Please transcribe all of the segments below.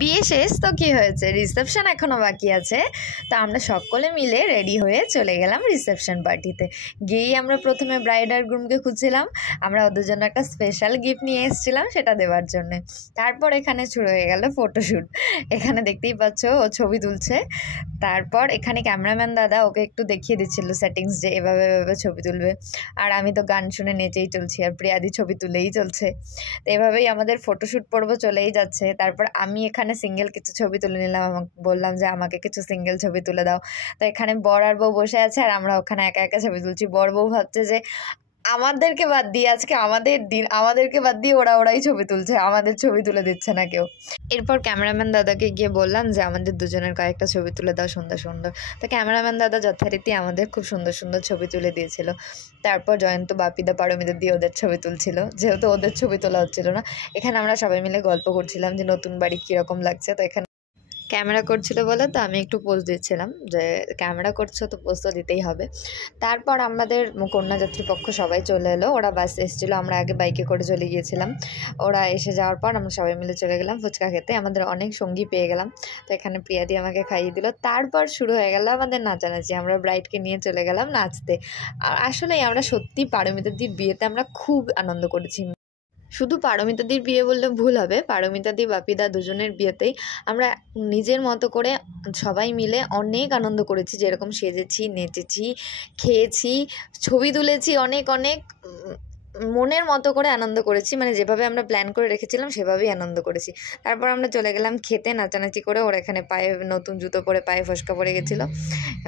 বিয়ে শেষ তো কি হয়েছে, রিসেপশন এখনও বাকি আছে। তো আমরা সকলে মিলে রেডি হয়ে চলে গেলাম রিসেপশন পার্টিতে। গিয়েই আমরা প্রথমে ব্রাইড আর গ্রুমকে খুঁজছিলাম, আমরা ওদের জন্য একটা স্পেশাল গিফট নিয়ে এসেছিলাম সেটা দেওয়ার জন্যে। তারপর এখানে শুরু হয়ে গেল ফটোশ্যুট। এখানে দেখতেই পাচ্ছ ও ছবি তুলছে। তারপর এখানে ক্যামেরাম্যান দাদা ওকে একটু দেখিয়ে দিচ্ছিল সেটিংস, যে এভাবে এভাবে ছবি তুলবে। আর আমি তো গান শুনে নেচেই চলছি, আর প্রিয়াদি ছবি তুলেই চলছে। তো এভাবেই আমাদের ফটোশ্যুট পর্ব চলেই যাচ্ছে। তারপর আমি এখানে সিঙ্গেল কিছু ছবি তুলে নিলাম, আমাকে বললাম যে আমাকে কিছু সিঙ্গেল ছবি তুলে দাও। তো এখানে বর আর বউ বসে আছে, আর আমরা ওখানে একা একা ছবি তুলছি। বর বউ ভাবছে যে আমাদেরকে বাদ দিয়ে, আজকে আমাদের দিন, আমাদেরকে বাদ দিয়ে ওরাই ছবি তুলছে, আমাদের ছবি তুলে দিচ্ছে না কেউ। এরপর ক্যামেরাম্যান দাদাকে গিয়ে বললাম যে আমাদের দুজনের কয়েকটা ছবি তুলে দাও সুন্দর সুন্দর। তো ক্যামেরাম্যান দাদা যথারীতি আমাদের খুব সুন্দর সুন্দর ছবি তুলে দিয়েছিল। তারপর জয়ন্ত, বাপিদা, পারমিতা দিয়ে ওদের ছবি তুলছিল, যেহেতু ওদের ছবি তোলা হচ্ছিল না। এখানে আমরা সবাই মিলে গল্প করছিলাম যে নতুন বাড়ি কীরকম লাগছে। তো এখানে ক্যামেরা করছিল বলে তো আমি একটু পোজ দিচ্ছিলাম, যে ক্যামেরা করছো তো পোজ তো দিতেই হবে। তারপর আমাদের কন্যাযাত্রী পক্ষ সবাই চলে এলো, ওরা বাস এসেছিলো, আমরা আগে বাইকে করে চলে গিয়েছিলাম। ওরা এসে যাওয়ার পর আমরা সবাই মিলে চলে গেলাম ফুচকা খেতে। আমাদের অনেক সঙ্গী পেয়ে গেলাম। তো এখানে প্রিয়াদি আমাকে খাইয়ে দিল। তারপর শুরু হয়ে গেল আমাদের নাচানাচি। আমরা ব্রাইডকে নিয়ে চলে গেলাম নাচতে। আর আসলেই আমরা সত্যি পারমিতাদির বিয়েতে আমরা খুব আনন্দ করেছি। শুধু পারমিতাদির বিয়ে বললে ভুল হবে, পারমিতাদি বাপিদা দুজনের বিয়েতেই আমরা নিজের মতো করে সবাই মিলে অনেক আনন্দ করেছি। যেরকম সেজেছি, নেচেছি, খেয়েছি, ছবি তুলেছি, অনেক অনেক মনের মতো করে আনন্দ করেছি। মানে যেভাবে আমরা প্ল্যান করে রেখেছিলাম সেভাবেই আনন্দ করেছি। তারপর আমরা চলে গেলাম খেতে, নাচানাচি করে। ওর এখানে পায়ে নতুন জুতো পরে পায়ে ফসকা পড়ে গেছিলো,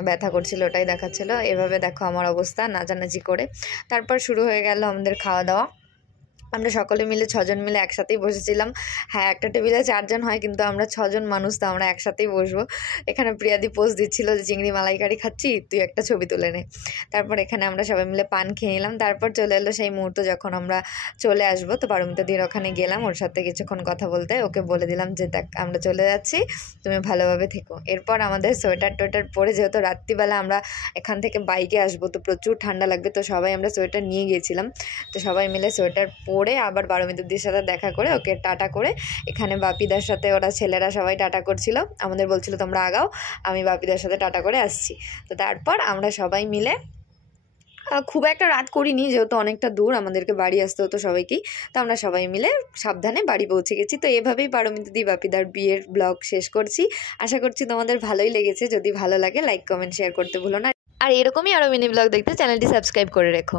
ব্যথা করছিল, ওটাই দেখাচ্ছিলো। এভাবে দেখো আমার অবস্থা নাচানাচি করে। তারপর শুরু হয়ে গেল আমাদের খাওয়া দাওয়া। আমরা সকলে মিলে 6 জন মিলে একসাথেই বসেছিলাম। হ্যাঁ, একটা টেবিলে 4 জন হয়, কিন্তু আমরা 6 জন মানুষ, তো আমরা একসাথেই বসবো। এখানে প্রিয়াদি পোজ দিচ্ছিল যে চিংড়ি মালাইকারি খাচ্ছি, তুই একটা ছবি তুলে নে। তারপর এখানে আমরা সবাই মিলে পান খেয়ে নিলাম। তারপর চলে এলো সেই মুহূর্ত যখন আমরা চলে আসবো। তো পারমিতাদির ওখানে গেলাম ওর সাথে কিছুক্ষণ কথা বলতে। ওকে বলে দিলাম যে দেখ আমরা চলে যাচ্ছি, তুমি ভালোভাবে থেকো। এরপর আমাদের সোয়েটার টোয়েটার পরে, যেহেতু রাত্রিবেলা আমরা এখান থেকে বাইকে আসবো, তো প্রচুর ঠান্ডা লাগবে, তো সবাই আমরা সোয়েটার নিয়ে গিয়েছিলাম। তো সবাই মিলে সোয়েটার পরে আবার পারমিতাদির সাথে দেখা করে ওকে টাটা করে, এখানে বাপিদার সাথে ওরা ছেলেরা সবাই টাটা করছিল, আমাদের বলছিল তোমরা আগাও, আমি বাপিদার সাথে টাটা করে আসছি। তো তারপর আমরা সবাই মিলে, খুব একটা রাত করিনি যেহেতু অনেকটা দূর, আমাদেরকে বাড়ি আসতে হতো সবাইকেই। তো আমরা সবাই মিলে সাবধানে বাড়ি পৌঁছে গেছি। তো এভাবেই পারমিতাদি বাপিদার বিয়ের ব্লগ শেষ করছি। আশা করছি তোমাদের ভালোই লেগেছে। যদি ভালো লাগে লাইক, কমেন্ট, শেয়ার করতে ভুলো না। আর এরকমই আরও মিনি ব্লগ দেখতে চ্যানেলটি সাবস্ক্রাইব করে রেখো।